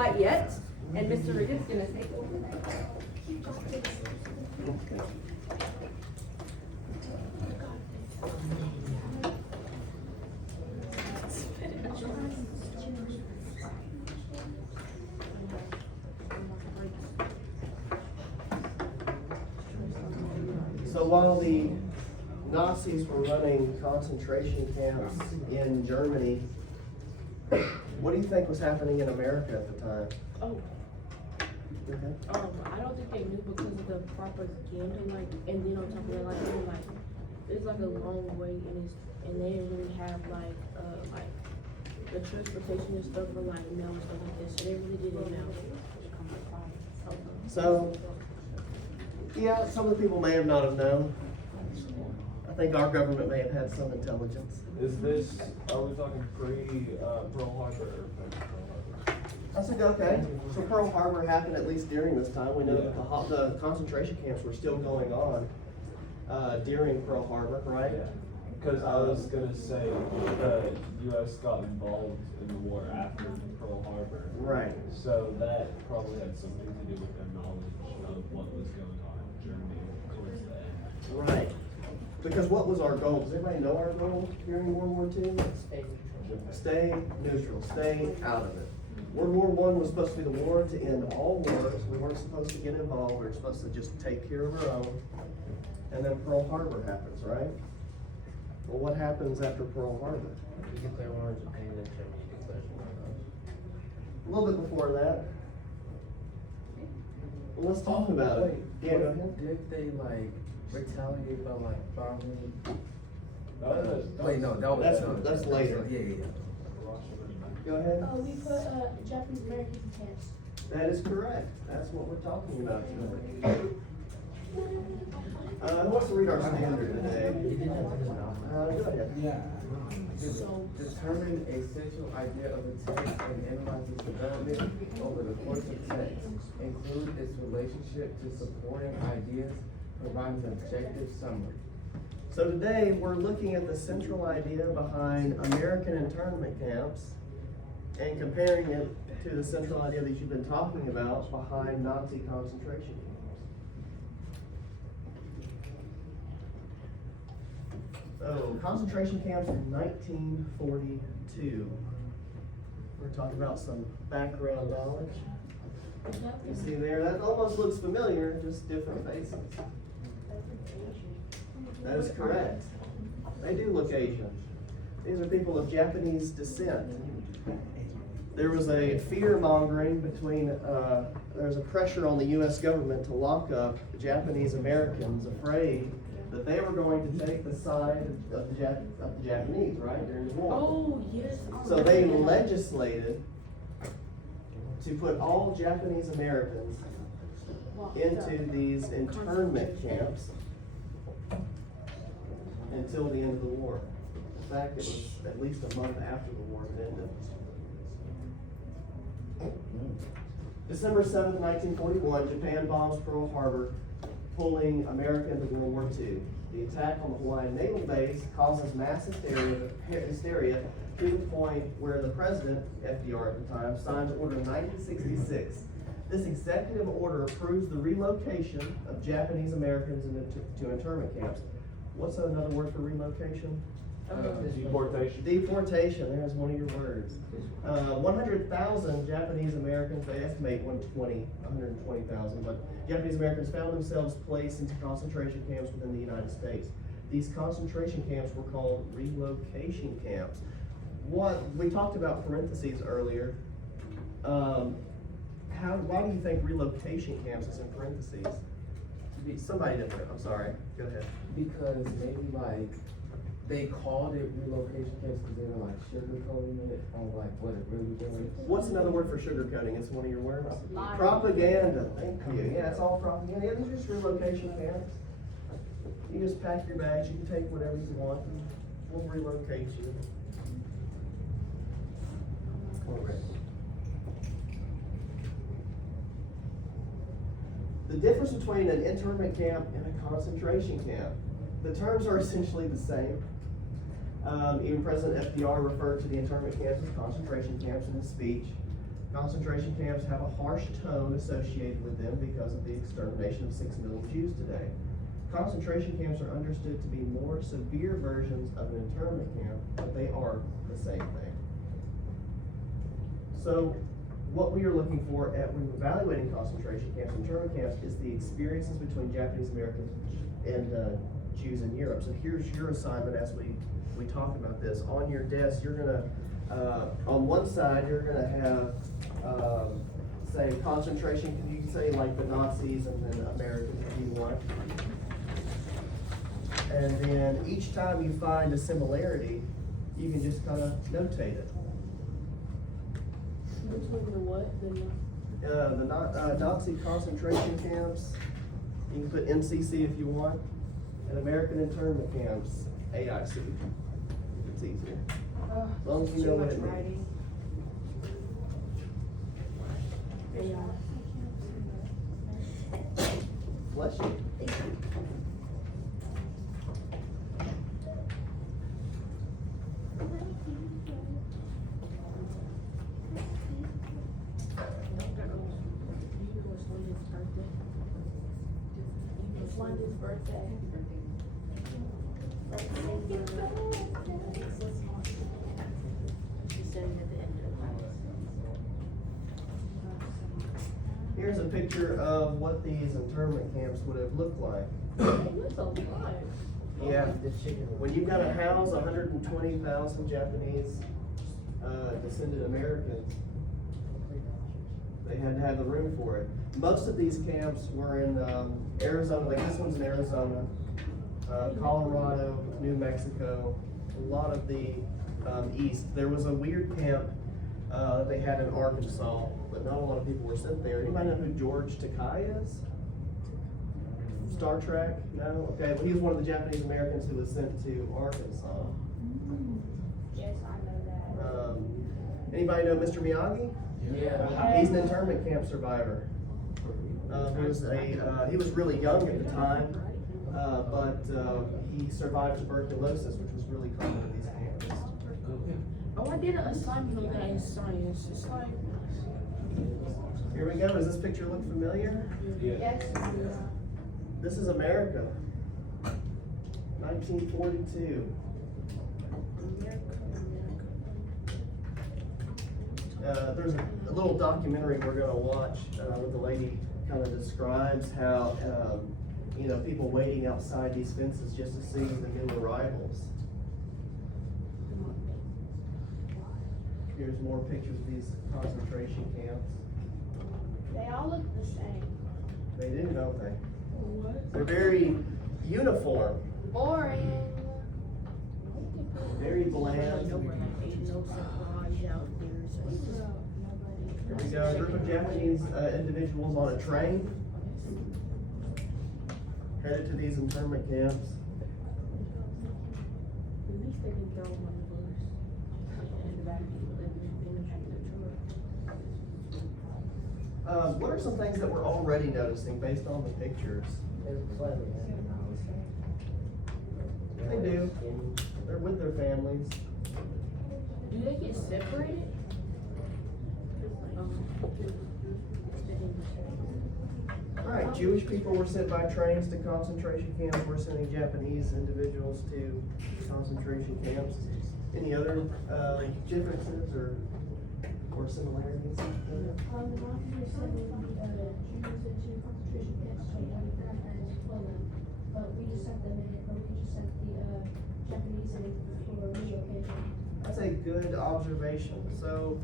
quite yet, and Mr. Reed is gonna take over. So while the Nazis were running concentration camps in Germany, what do you think was happening in America at the time? Oh, Okay. I don't think they knew because of the propaganda, like, and then on top of that, like, they were like, it's like a long way, and they didn't really have like the transportation and stuff for like mail and stuff like that, so they really didn't know. So, yeah, some of the people may have not have known. I think our government may have had some intelligence. Is this, are we talking Pearl Harbor or post-Pearl Harbor? I said, okay, so Pearl Harbor happened at least during this time. We know that the concentration camps were still going on during Pearl Harbor, right? Yeah, because I was gonna say the US got involved in the war after Pearl Harbor. Right. So that probably had something to do with their knowledge of what was going on in Germany towards the end. Right. Because what was our goal? Does everybody know our goal during World War II? Stay neutral, stay out of it. World War I was supposed to be the war to end all wars. We weren't supposed to get involved. We were supposed to just take care of our own. And then Pearl Harbor happens, right? Well, what happens after Pearl Harbor? You declare war on Japan and Germany declares war on us. A little bit before that. Well, let's talk about it. Yeah, go ahead. Did they like retaliate by like bombing? That No, that was That's later. Yeah. Go ahead. We put Japanese Americans in camps. That is correct. That's what we're talking about today. Who wants to read our standard today? Go ahead. Yeah. Determine a central idea of a text and analyze its development over the course of text. Include its relationship to supporting ideas. Provide an objective summary. So today we're looking at the central idea behind American internment camps and comparing it to the central idea that you've been talking about behind Nazi concentration camps. So concentration camps in 1942. We're talking about some background knowledge. You see there, that almost looks familiar, just different faces. That is correct. They do look Asian. These are people of Japanese descent. There was a fear-mongering between, there was a pressure on the U.S. government to lock up Japanese Americans, afraid that they were going to take the side of the Japanese, right, during the war. Oh, yes. So they legislated to put all Japanese Americans into these internment camps until the end of the war. In fact, it was at least a month after the war had ended. December 7th, 1941, Japan bombs Pearl Harbor, pulling America into World War II. The attack on the Hawaiian Naval Base causes mass hysteria to the point where the president, FDR at the time, signs Order 1966. This executive order approves the relocation of Japanese Americans to internment camps. What's another word for relocation? Deportation. Deportation, there's one of your words. 100,000 Japanese Americans, they estimate 120,000, but Japanese Americans found themselves placed into concentration camps within the United States. These concentration camps were called relocation camps. What we talked about parentheses earlier. Why do you think relocation camps is in parentheses? Somebody did that, I'm sorry, go ahead. Because maybe like they called it relocation camps because they were like sugarcoating it on like what it really was. What's another word for sugarcoating? It's one of your words. Lying. Propaganda. Thank you. Yeah, it's all propaganda. Yeah, these are just relocation camps. You just pack your bags. You can take whatever you want. And we'll relocate you. The difference between an internment camp and a concentration camp. The terms are essentially the same. Even President FDR referred to the internment camps as concentration camps in his speech. Concentration camps have a harsh tone associated with them because of the extermination of 6 million Jews today. Concentration camps are understood to be more severe versions of an internment camp, but they are the same thing. So, what we are looking for when evaluating concentration camps and internment camps is the experiences between Japanese Americans and Jews in Europe. So here's your assignment as we talk about this. On your desk, you're gonna, on one side, you're gonna have, say, concentration, you can say like the Nazis and then Americans if you want. And then each time you find a similarity, you can just kind of notate it. Between the what? The Nazi concentration camps, you can put NCC if you want, and American internment camps, AIC. It's easier. As long as you know what it means. Bless you. It's London's birthday. She said it at the end of the class. Here's a picture of what these internment camps would have looked like. That's a lot. Yeah, when you've got to house 120,000 Japanese descended Americans, they had to have the room for it. Most of these camps were in Arizona, like this one's in Arizona, Colorado, New Mexico, a lot of the east. There was a weird camp they had in Arkansas, but not a lot of people were sent there. Anybody know who George Takei is? Star Trek? No? Okay, well, he was one of the Japanese Americans who was sent to Arkansas. Yes, I know that. Anybody know Mr. Miyagi? Yeah. He's an internment camp survivor. He was really young at the time, but he survived tuberculosis, which was really common in these camps. Oh, I did an assignment on that in science. It's like, Here we go. Does this picture look familiar? Yes. This is America, 1942. There's a little documentary we're going to watch where the lady kind of describes how, people waiting outside these fences just to see the new arrivals. Here's more pictures of these concentration camps. They all look the same. They do, don't they? what? They're very uniform, Boring. very bland. Nowhere like ain't no surprise out there. So it's just, Here we go, a group of Japanese individuals on a train headed to these internment camps. at least they can throw one of those in the back in the back of the truck. What are some things that we're already noticing based on the pictures? They do. They're with their families. Do they get separated? Alright, Jewish people were sent by trains to concentration camps. We're sending Japanese individuals to concentration camps. Any other differences or similarities? The Nazis were sending Jews into concentration camps to underground and Poland, but we just sent them in, or we just sent the Japanese in for relocation. That's a good observation. So,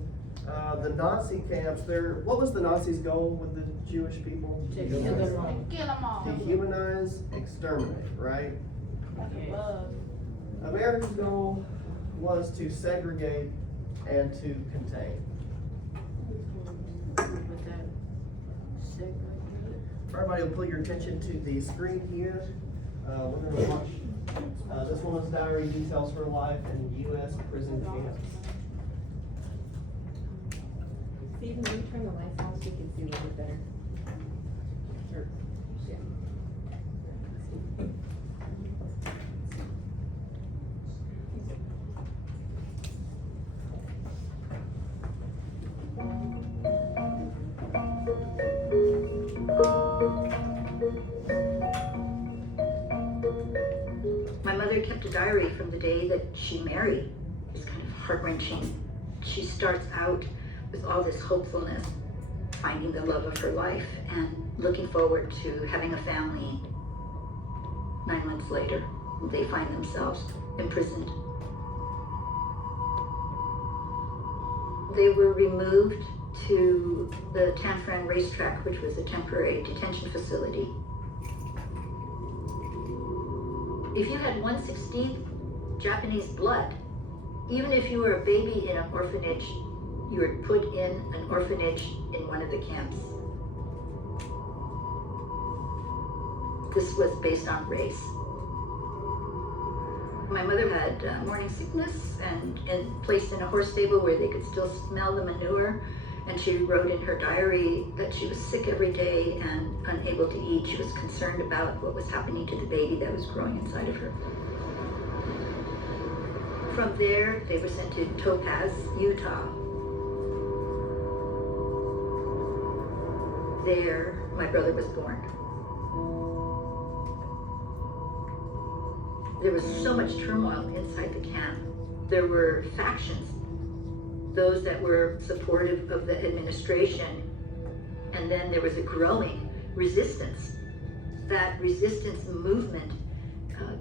the Nazi camps, what was the Nazis' goal with the Jewish people? To kill them all. Kill them all. Dehumanize, exterminate, right? Like above. America's goal was to segregate and to contain. With that sick right Everybody will put your attention to the screen here. We're gonna watch, this woman's diary details her life in U.S. prison camps. Stephen, will you turn the lights on so you can see a little bit better? Sure. Yeah. diary from the day that she married. It's kind of heart-wrenching. She starts out with all this hopefulness, finding the love of her life and looking forward to having a family. 9 months later, they find themselves imprisoned. They were removed to the Tanfran racetrack, which was a temporary detention facility. If you had 1/16 Japanese blood, even if you were a baby in an orphanage, you were put in an orphanage in one of the camps. This was based on race. My mother had morning sickness and placed in a horse stable where they could still smell the manure. And she wrote in her diary that she was sick every day and unable to eat. She was concerned about what was happening to the baby that was growing inside of her. From there, they were sent to Topaz, Utah. There, my brother was born. There was so much turmoil inside the camp. There were factions, those that were supportive of the administration, and then there was a growing resistance. That resistance movement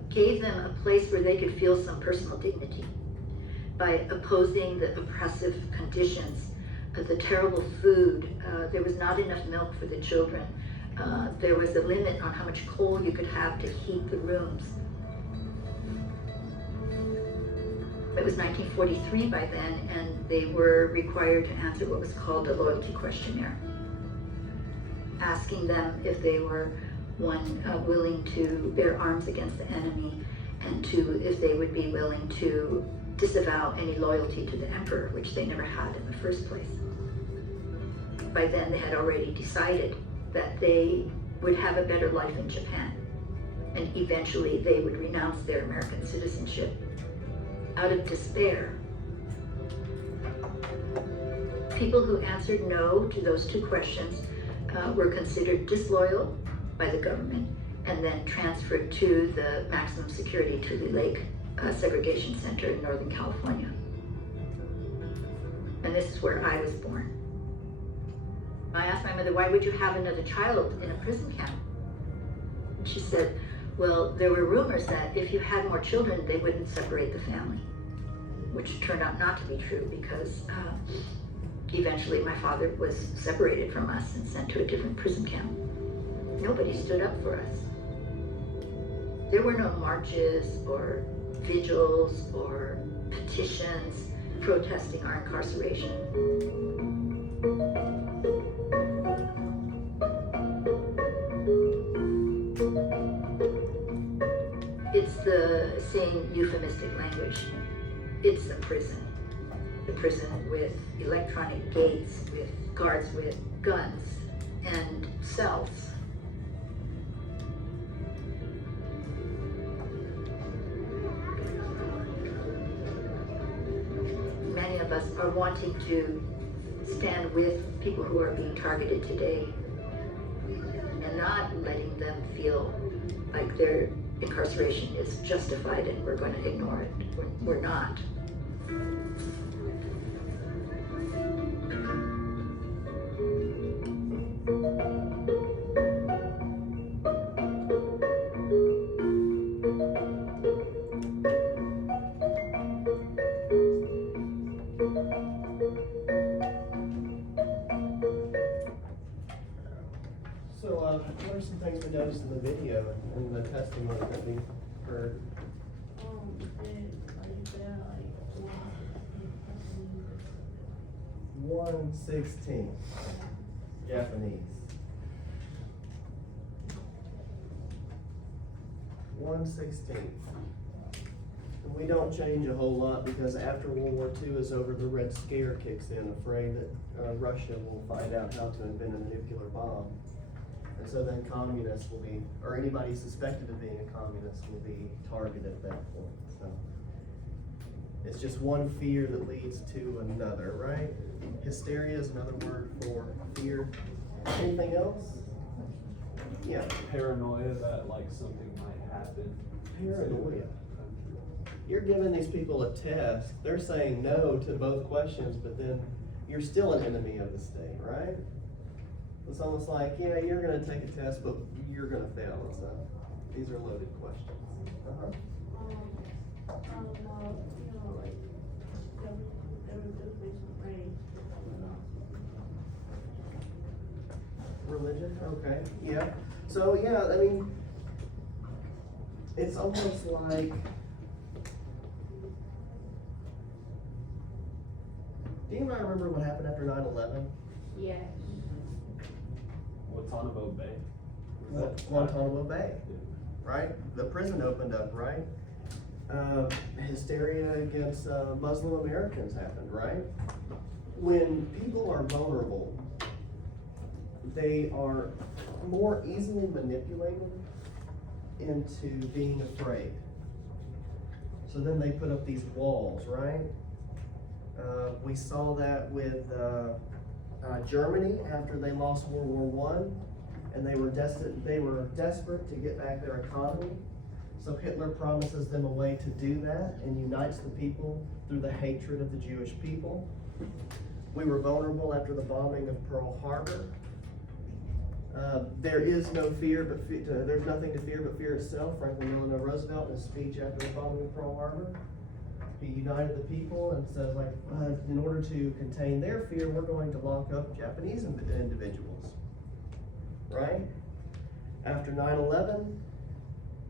gave them a place where they could feel some personal dignity by opposing the oppressive conditions, the terrible food. There was not enough milk for the children. There was a limit on how much coal you could have to heat the rooms. It was 1943 by then, and they were required to answer what was called a loyalty questionnaire, asking them if they were, one, willing to bear arms against the enemy, and two, if they would be willing to disavow any loyalty to the emperor, which they never had in the first place. By then, they had already decided that they would have a better life in Japan, and eventually they would renounce their American citizenship. Out of despair, people who answered no to those two questions were considered disloyal by the government and then transferred to the maximum security Tule Lake segregation center in Northern California. And this is where I was born. I asked my mother, why would you have another child in a prison camp? And she said, well, there were rumors that if you had more children, they wouldn't separate the family, which turned out not to be true because eventually my father was separated from us and sent to a different prison camp. Nobody stood up for us. There were no marches or vigils or petitions protesting our incarceration. It's the same euphemistic language. It's a prison with electronic gates, with guards with guns and cells. Many of us are wanting to stand with people who are being targeted today and not letting them feel like their incarceration is justified and we're going to ignore it. We're not. So, what are some things we noticed in the video and the testimony that we heard? Like, 1/16, Japanese. 1/16. And we don't change a whole lot because after World War II is over, the Red Scare kicks in, afraid that Russia will find out how to invent a nuclear bomb. And so then communists will be, or anybody suspected of being a communist will be targeted at that point. So it's just one fear that leads to another, right? Hysteria is another word for fear. Anything else? Yeah. Paranoia that like something might happen. Paranoia. you're giving these people a test, they're saying no to both questions, but then you're still an enemy of the state, right? It's almost like, yeah, you're gonna take a test, but you're gonna fail, and so, these are loaded questions. Uh-huh. Like, there was just been some rain. Religion, okay, yeah. So, yeah, I mean, it's almost like, do you remember what happened after 9/11? Yes. Guantanamo Bay. Was that- Guantanamo Bay, right? The prison opened up, right? Hysteria against Muslim Americans happened, right? When people are vulnerable, they are more easily manipulated into being afraid. So then they put up these walls, right? We saw that with Germany after they lost World War I, and they were desperate to get back their economy. So Hitler promises them a way to do that and unites the people through the hatred of the Jewish people. We were vulnerable after the bombing of Pearl Harbor. There is no fear, but there's nothing to fear but fear itself. Franklin Delano Roosevelt, in his speech after the bombing of Pearl Harbor, he united the people and says, like, in order to contain their fear, we're going to lock up Japanese individuals, right? After 9/11,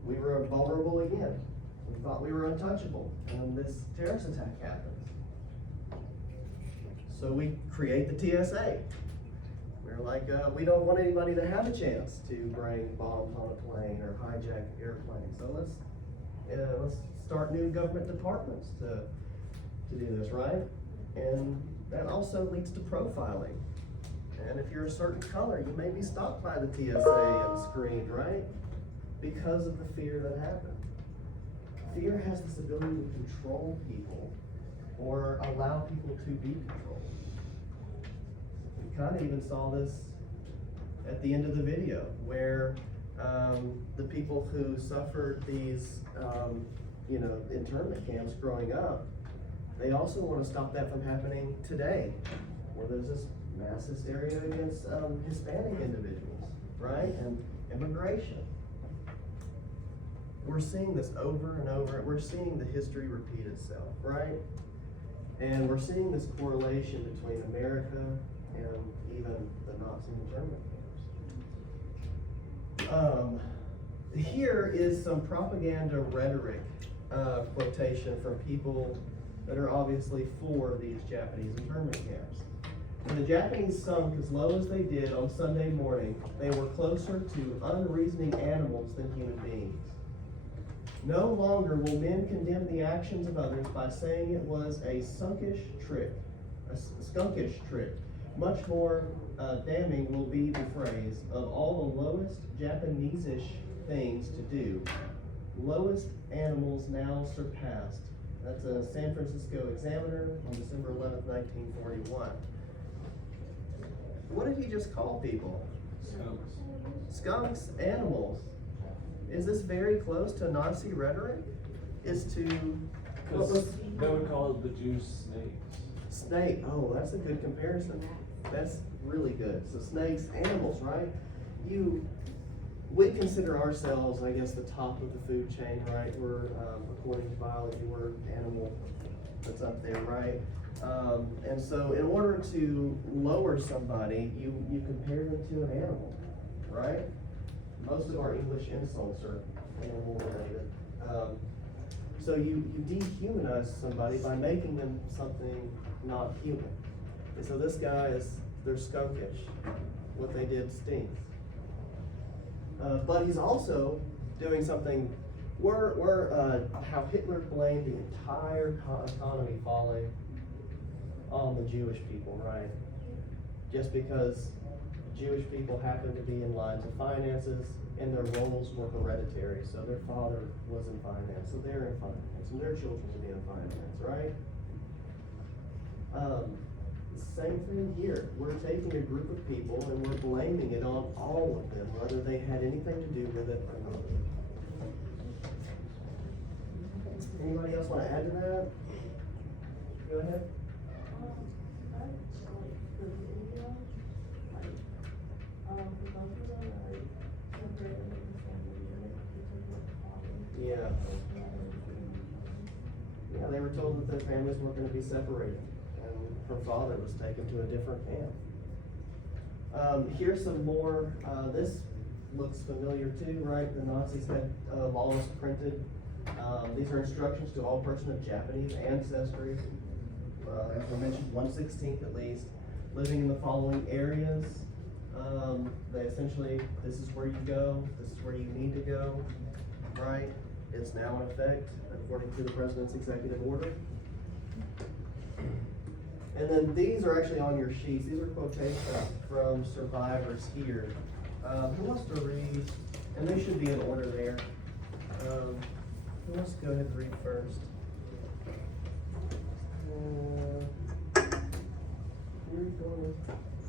we were vulnerable again. We thought we were untouchable, and this terrorist attack happens. So we create the TSA. We're like, we don't want anybody to have a chance to bring bombs on a plane or hijack airplanes. So let's start new government departments to do this, right? And that also leads to profiling. And if you're a certain color, you may be stopped by the TSA and screened, right? Because of the fear that happened. Fear has this ability to control people or allow people to be controlled. We kind of even saw this at the end of the video where the people who suffered these internment camps growing up, they also want to stop that from happening today, where there's this mass hysteria against Hispanic individuals, right? And immigration. We're seeing this over and over. We're seeing the history repeat itself, right? And we're seeing this correlation between America and even the Nazi internment camps. Here is some propaganda rhetoric quotation from people that are obviously for these Japanese internment camps. When the Japanese sunk as low as they did on Sunday morning, they were closer to unreasoning animals than human beings. No longer will men condemn the actions of others by saying it was a skunkish trick. Much more damning will be the phrase of all the lowest Japanese-ish things to do. Lowest animals now surpassed. That's a San Francisco Examiner on December 11th, 1941. What did he just call people? Skunks. Skunks, animals. Is this very close to Nazi rhetoric? Is to, what Because was, they would call the Jews snakes. snake, oh, that's a good comparison. That's really good. So snakes, animals, right? We consider ourselves, I guess, the top of the food chain, right? We're, according to biology, we're animal that's up there, right? And so in order to lower somebody, you compare them to an animal, right? Most of our English insults are animal related. So you dehumanize somebody by making them something not human. And so this guy they're skunkish. What they did stinks. But he's also doing something, how Hitler blamed the entire economy falling on the Jewish people, right? Just because Jewish people happen to be in line to finances and their roles were hereditary. So their father was in finance, so they're in finance, and their children will be in finance, right? Same thing here. We're taking a group of people and we're blaming it on all of them, whether they had anything to do with it or not. Anybody else wanna add to that? Go ahead. Yeah. Yeah, they were told that their families were gonna be separated, and her father was taken to a different camp. Here's some more, this looks familiar too, right? The Nazis had, laws printed. These are instructions to all persons of Japanese ancestry, as I mentioned, 1/16 at least, living in the following areas. They essentially, this is where you go, this is where you need to go, right? It's now in effect according to the president's executive order. And then these are actually on your sheets. These are quotations from survivors here. Who wants to read? And they should be in order there. Who wants to go ahead and read first? Can you read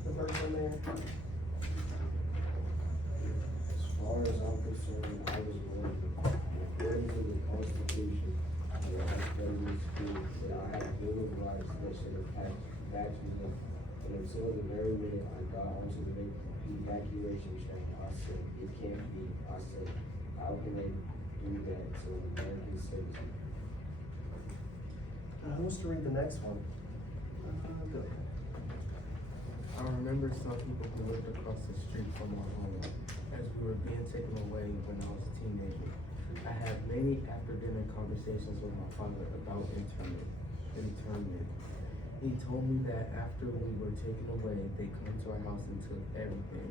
the first one there? As far as I'm concerned, I was born according to the Constitution of the Australian school that I have human rights that should attach to me. And until the very minute I got onto the evacuation train, I said, it can't be. I said, how can they do that to an American citizen? Who wants to read the next one? Go ahead. I remember some people who lived across the street from our home as we were being taken away when I was a teenager. I had many after-dinner conversations with my father about internment. He told me that after we were taken away, they come to our house and took everything.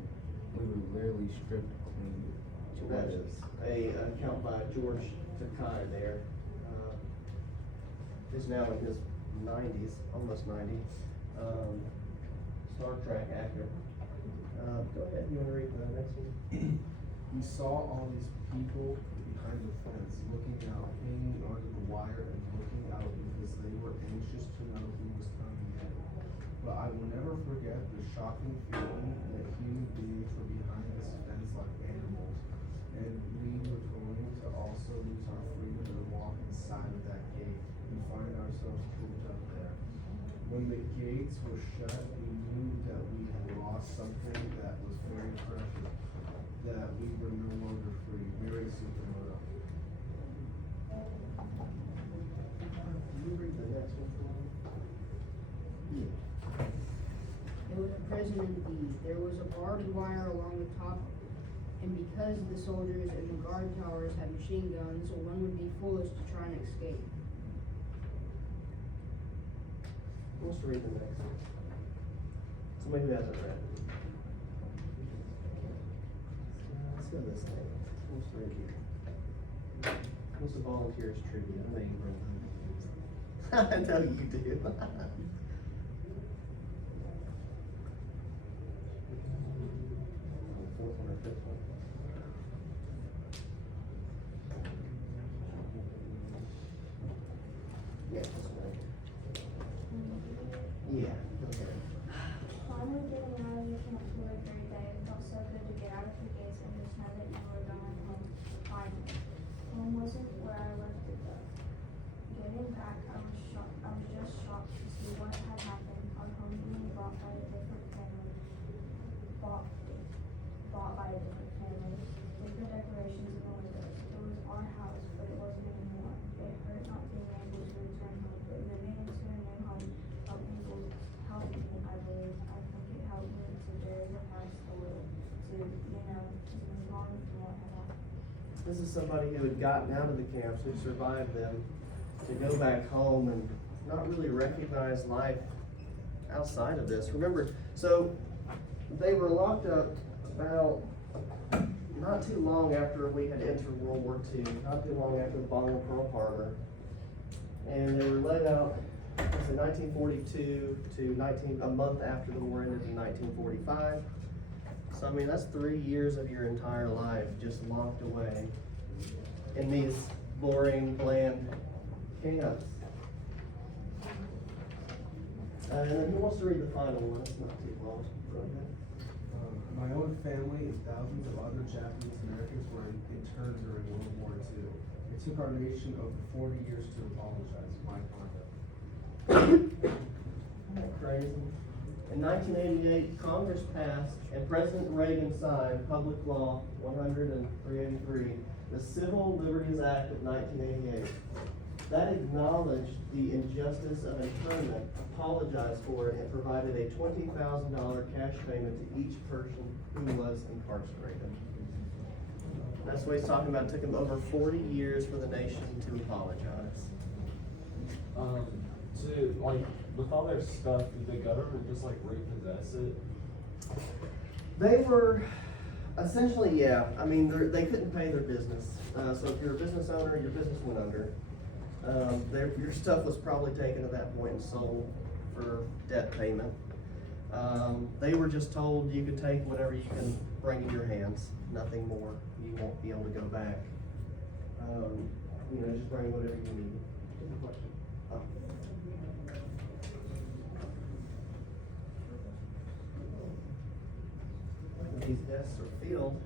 We were literally stripped clean. That is an account by George Takei there. He's now in his 90s, almost 90. Star Trek actor. Go ahead, you wanna read the next one? We saw all these people behind the fence looking out, hanging onto the wire and looking out because they were anxious to know who was coming in. But I will never forget the shocking feeling that human beings were behind this fence like animals, and we were going to also lose our freedom to walk inside of that gate and find ourselves cooped up there. When the gates were shut, we knew that we had lost something that was very precious, that we were no longer free. Mary Supermoto. Can you read the next one for me? It was a prison indeed. There was a barbed wire along the top, and because the soldiers in the guard towers had machine guns, one would be foolish to try and escape. Who wants to read the next one? Somebody who hasn't read. Let's go this way. Who wants to read here? Who wants to volunteer as trivia? I know you run. I know you do. Fourth one or fifth one? Yeah, this one. Yeah, go ahead. Finally getting out of the camp for a great day. It felt so good to get out of the gates and just know that you were going home. Finally. Home wasn't where I left it though. Getting back, I was just shocked to see what had happened. Our home being bought by a different family. Bought by a different family. Different decorations in the windows. It was our house, but it wasn't anymore. It hurt not being able to return home, but moving into a new home helped me, I believe. I think it helped me to bury the past a little, to move on from what had happened. This is somebody who had gotten out of the camps, who survived them, to go back home and not really recognize life outside of this. Remember, so they were locked up about not too long after we had entered World War II, not too long after the bombing of Pearl Harbor. And they were let out, in 1942 to a month after the war ended in 1945. So I mean, that's 3 years of your entire life just locked away in these boring, bland camps. And then who wants to read the final one? It's not too long. Go ahead. My own family and thousands of other Japanese Americans were interned during World War II. It took our nation over 40 years to apologize. My conduct. Isn't that crazy? In 1988, Congress passed and President Reagan signed Public Law 100 and 383, the Civil Liberties Act of 1988. That acknowledged the injustice of internment, apologized for it, and provided a $20,000 cash payment to each person who was incarcerated. That's what he's talking about. It took him over 40 years for the nation to apologize. To, like, with all their stuff, did the government just like repossess it? They were, essentially, yeah. I mean, they couldn't pay their business. So if you're a business owner, your business went under. Your stuff was probably taken at that point and sold for debt payment. They were just told you could take whatever you can bring in your hands, nothing more. You won't be able to go back. Just bring whatever you need. Good question. Oh. These desks are filled.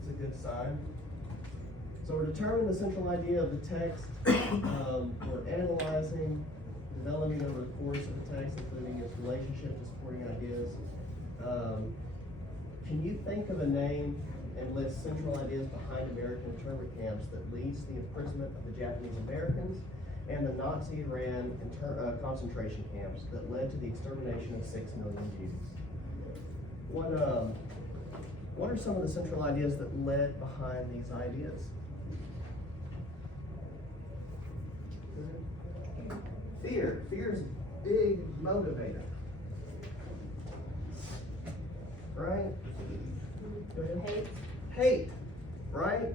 It's a good sign. So we're determining the central idea of the text. We're analyzing, developing over the course of the text, including its relationship to supporting ideas. Can you think of a name and list central ideas behind American internment camps that leads to the imprisonment of the Japanese Americans and the Nazi-ran concentration camps that led to the extermination of 6 million Jews? What are some of the central ideas that led behind these ideas? Fear. Fear is a big motivator. Right? Go ahead. Hate. Hate. Right?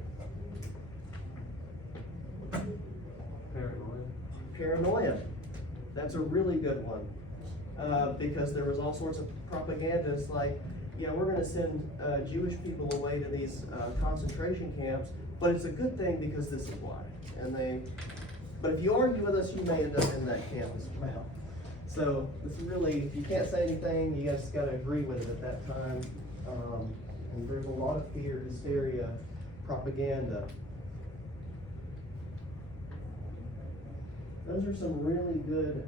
Paranoia. Paranoia. That's a really good one. Because there was all sorts of propaganda. It's like, yeah, we're going to send Jewish people away to these concentration camps, but it's a good thing because this is why. But if you argue with us, you may end up in that camp as well. So it's really, if you can't say anything, you just got to agree with it at that time. And there's a lot of fear, hysteria, propaganda. Those are some really good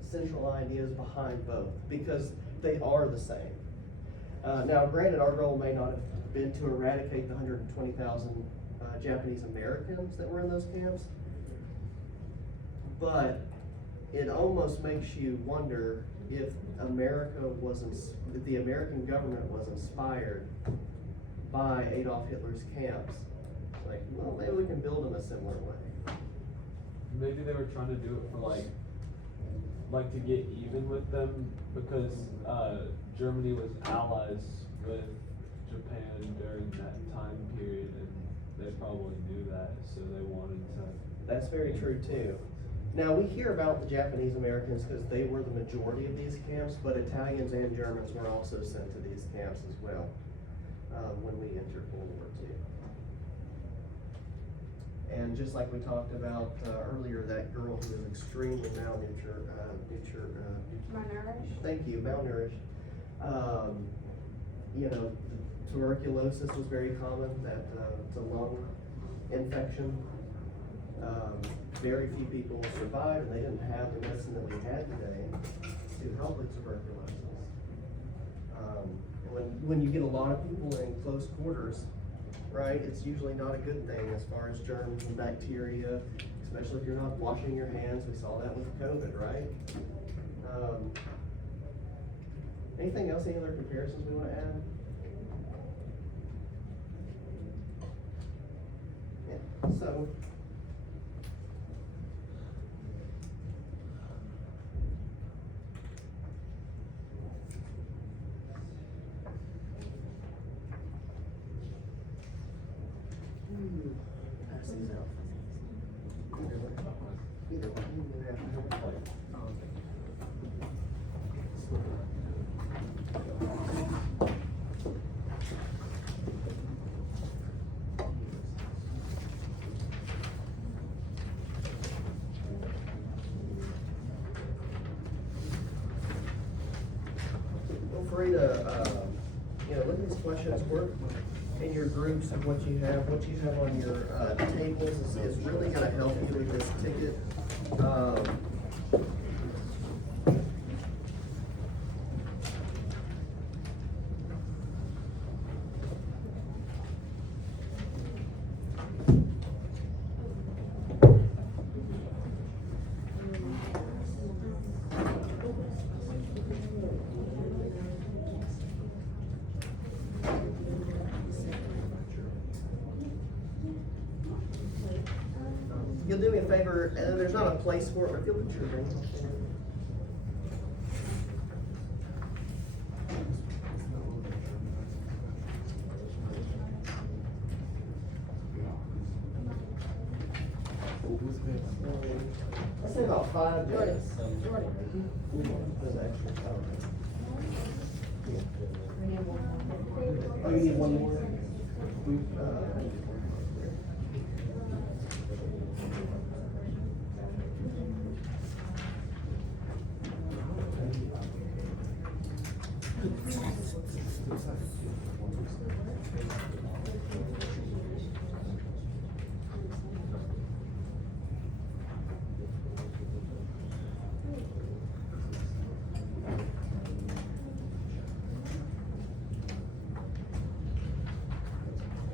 central ideas behind both because they are the same. Now, granted, our goal may not have been to eradicate the 120,000 Japanese Americans that were in those camps, but it almost makes you wonder if if the American government was inspired by Adolf Hitler's camps. Like, well, maybe we can build them a similar way. Maybe they were trying to do it for like to get even with them because Germany was allies with Japan during that time period, and they probably knew that, so they wanted to. That's very true too. Now, we hear about the Japanese Americans because they were the majority of these camps, but Italians and Germans were also sent to these camps as well when we entered World War II. And just like we talked about earlier, that girl who was extremely malnourished. Thank you, malnourished. Tuberculosis was very common. It's a lung infection. Very few people survived, and they didn't have the medicine that we had today to help with tuberculosis. When you get a lot of people in close quarters, right, it's usually not a good thing as far as germs and bacteria, especially if you're not washing your hands. We saw that with COVID, right? Anything else, any other comparisons we want to add? Yeah, so. Pass these out. Either one. Feel free to you know, look at these questions, work in your groups and what you have on your, tables is really gonna help you with this ticket. You'll do me a favor, there's not a place for it, but if you'll put your ring on there. I'd say about 5 minutes. There's extra. Oh, you need one more?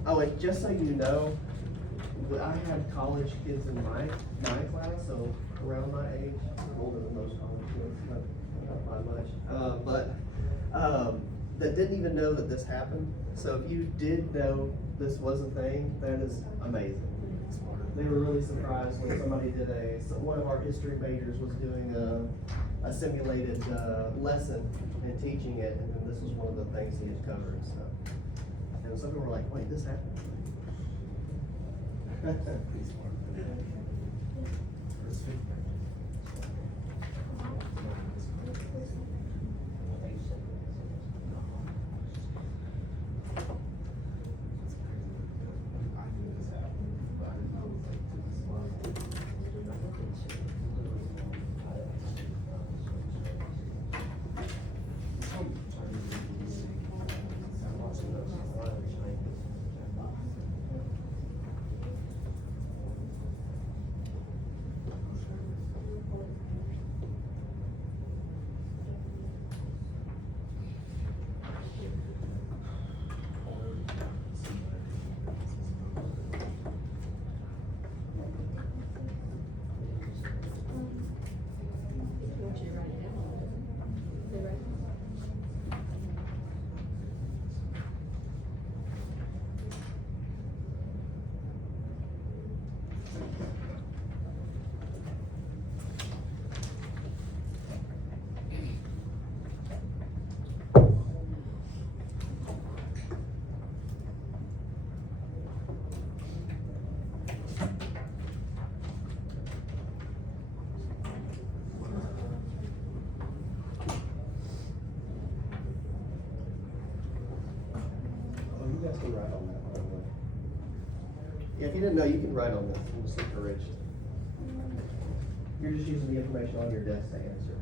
Oh, and just so you know, I have college kids in my class, so around my age, I'm older than most college kids, not by much. That didn't even know that this happened. So if you did know this was a thing, that is amazing. They were really surprised when somebody did one of our history majors was doing a simulated lesson and teaching it, and then this was one of the things he had covered, so. And some people were like, wait, this happened? Want you to write it down. Is that right? Oh, you guys can write on that, by the way. Yeah, if you didn't know, you can write on this, I'm just encouraged. You're just using the information on your desk to answer.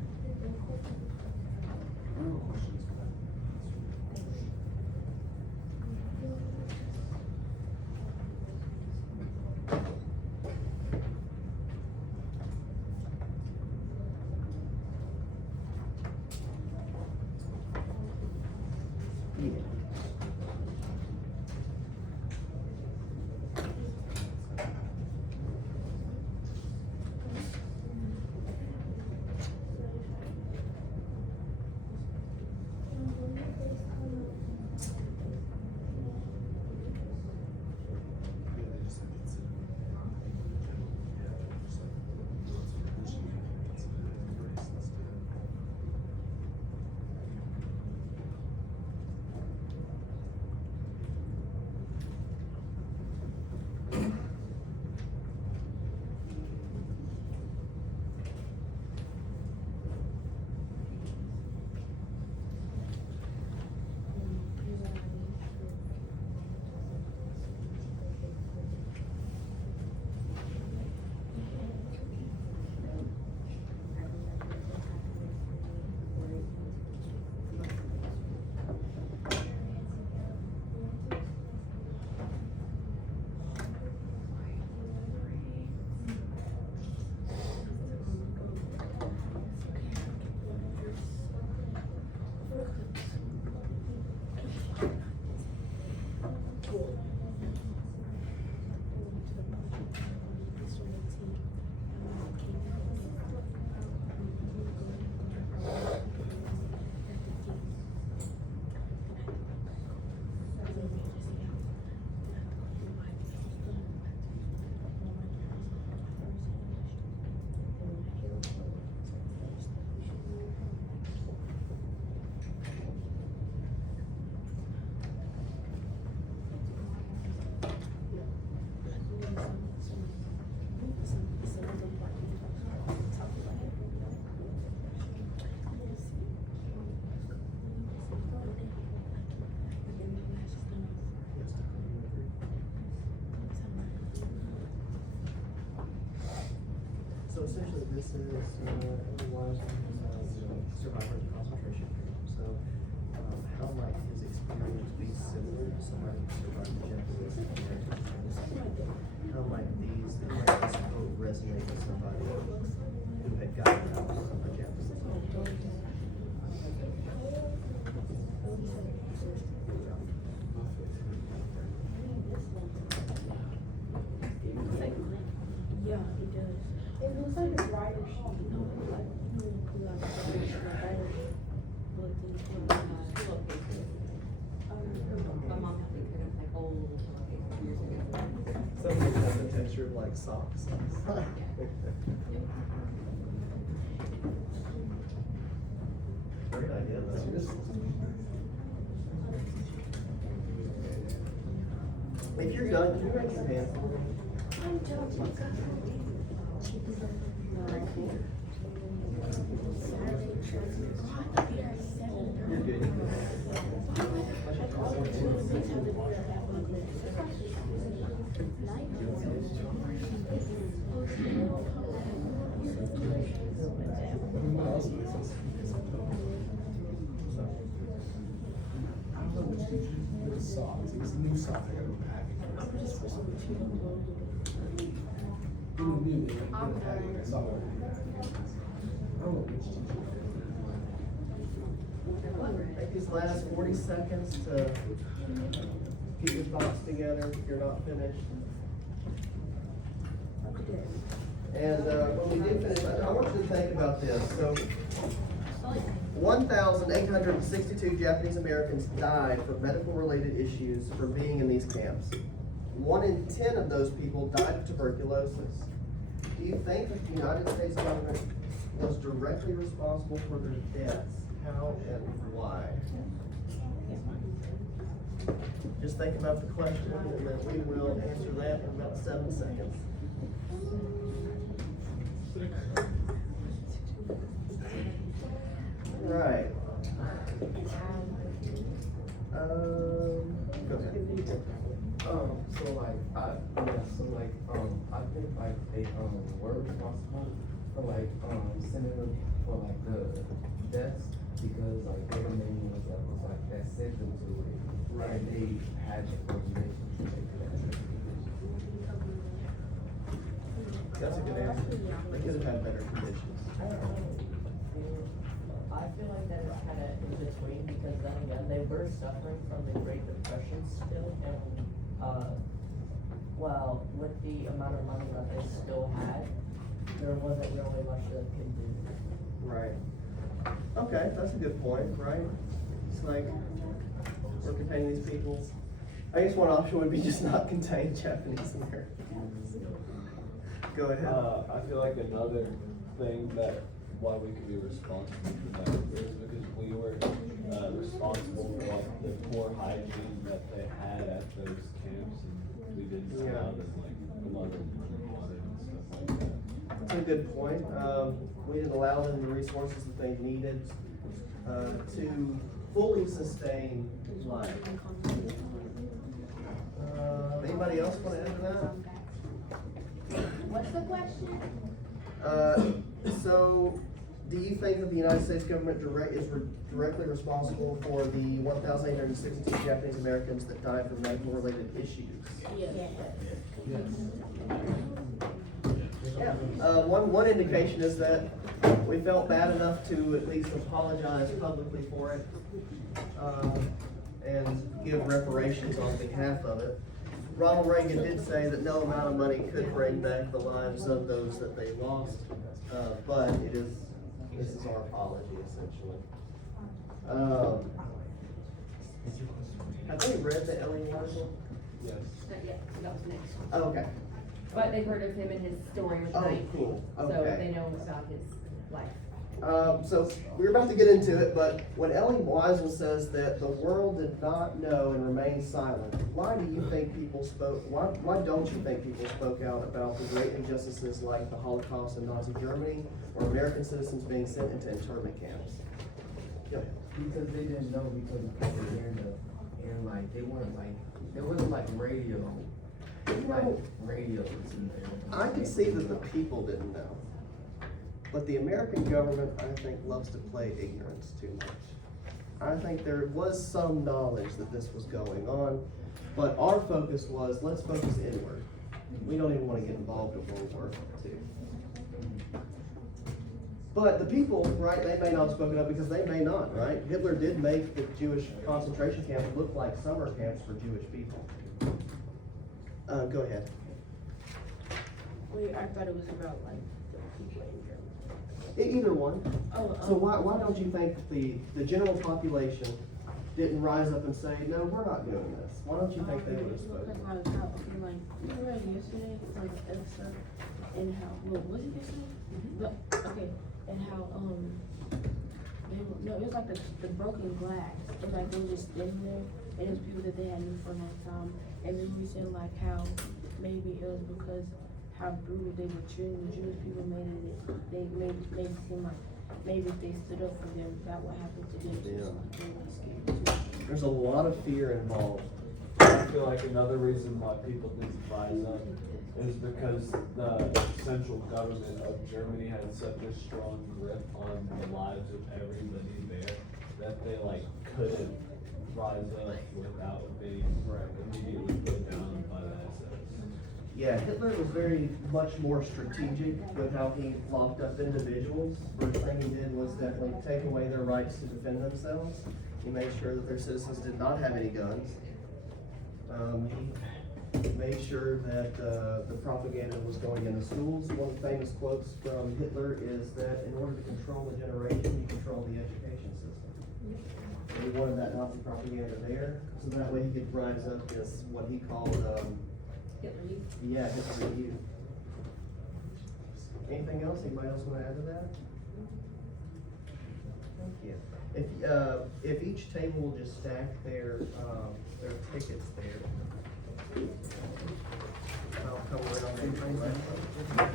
Yeah. So essentially, this is, otherwise, survivors of concentration camp. So, how might his experience be similar to somebody who survived the Japanese internment? How might this quote resonate with somebody who had gotten out of the Japanese internment? Yeah, it does. It looks like a rider sheet. My mom had me kind of like old, like years ago. Something that has the texture of like socks. Great idea, though. If you're done, can you raise your hand? Very cool. You're good. I don't know which teacher, it was socks, it was a new sock, I got a package. It was new, they got a package, I saw it. I don't know which teacher. Take these last 40 seconds to get your thoughts together if you're not finished. And when we do finish, I want you to think about this. So, 1,862 Japanese Americans died from medical-related issues from being in these camps. 1 in 10 of those people died of tuberculosis. Do you think that the United States government was directly responsible for their deaths? How and why? Just think about the question, and then we will answer that in about 7 seconds. Right. Go ahead. I think like they, were responsible for like, sending them for like the deaths because like they were the main ones that was like, that sent them to it. Right. And they had the coordination to take that. That's a good answer. They could have had better conditions. I feel like that is kind of in between because then again, they were suffering from the Great Depression still and, well, with the amount of money that they still had, there wasn't really much that could do. Right. Okay, that's a good point, right? It's like, we're containing these people. I guess one option would be just not contain Japanese Americans. Go ahead. I feel like another thing that why we could be responsible for that is because we were responsible for like the poor hygiene that they had at those camps, and we didn't allow them like blood and water and stuff like that. That's a good point. We didn't allow them the resources that they needed to fully sustain life. Anybody else want to answer that? What's the question? So, do you think that the United States government is directly responsible for the 1,862 Japanese Americans that died from medical-related issues? Yeah. Yeah. One indication is that we felt bad enough to at least apologize publicly for it. and give reparations on behalf of it. Ronald Reagan did say that no amount of money could bring back the lives of those that they lost, but this is our apology essentially. Have they read the Ellie Weisel? Yes. Yeah, that was next. Okay. But they've heard of him and his story with Oh, Nike, cool, so okay. they know about his life. So we're about to get into it, but when Ellie Weisel says that the world did not know and remained silent, why do you think people spoke, why don't you think people spoke out about the great injustices like the Holocaust in Nazi Germany or American citizens being sent into internment camps? Go ahead. Because they didn't know because of propaganda, and like, they weren't like, there wasn't like radios in there. I can see that the people didn't know. But the American government, I think, loves to play ignorance too much. I think there was some knowledge that this was going on, but our focus was, let's focus inward. We don't even want to get involved in World War II. But the people, right, they may not have spoken up because they may not, right? Hitler did make the Jewish concentration camps look like summer camps for Jewish people. Go ahead. Wait, I thought it was about like the people in Germany. Either one. Oh, So why don't you think the general population didn't rise up and say, no, we're not doing this? Why don't you think they would have spoken? Because like how, okay, like, you read yesterday, like, the episode, and how, well, was it yesterday? But, okay, and how, they were, no, it was like the broken glass, and like, they were just standing there, and it was people that they hadn't known for a long time, and then we said like how, maybe it was because how brutal they were treating the Jewish people, they made it seem like, maybe if they stood up for them, that would happen to them, so it's like, they were scared too. There's a lot of fear involved. I feel like another reason why people didn't rise up is because the central government of Germany had such a strong grip on the lives of everybody there that they like couldn't rise up without being immediately put down by the SS. Yeah, Hitler was very much more strategic with how he locked up individuals. First thing he did was definitely take away their rights to defend themselves. He made sure that their citizens did not have any guns. He made sure that the propaganda was going into schools. One of the famous quotes from Hitler is that in order to control a generation, you control the education system. And he wanted that Nazi propaganda there, so that way he could rise up as what he called, Hitler Youth. yeah, Hitler Youth. Anything else? Anybody else want to add to that? Thank you. If each table will just stack their tickets there. I'll come around and bring that up.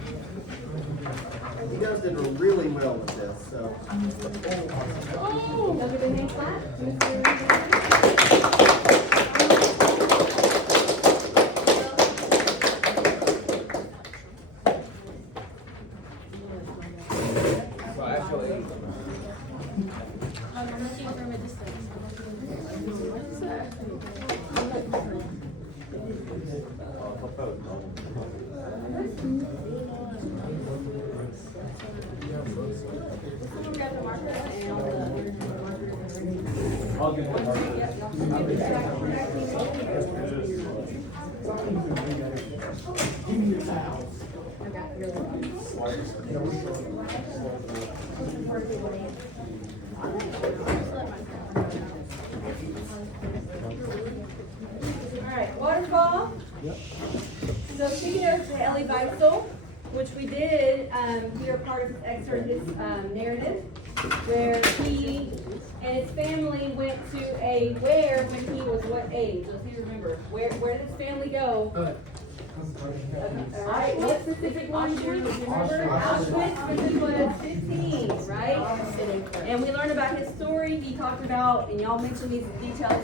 You guys did really well with this, so. Oh, another good name clap. So actually, I'm looking from a distance. I'll give the marker. Alright, waterfall. So speaking of Ellie Weisel, which we did, we are part of his excerpt, his narrative, where he and his family went to a where when he was what age? Let's see, remember. Where did his family go? Alright, what specific one do you remember? Auschwitz when he was 15, right? And we learned about his story. He talked about, and y'all mentioned these details.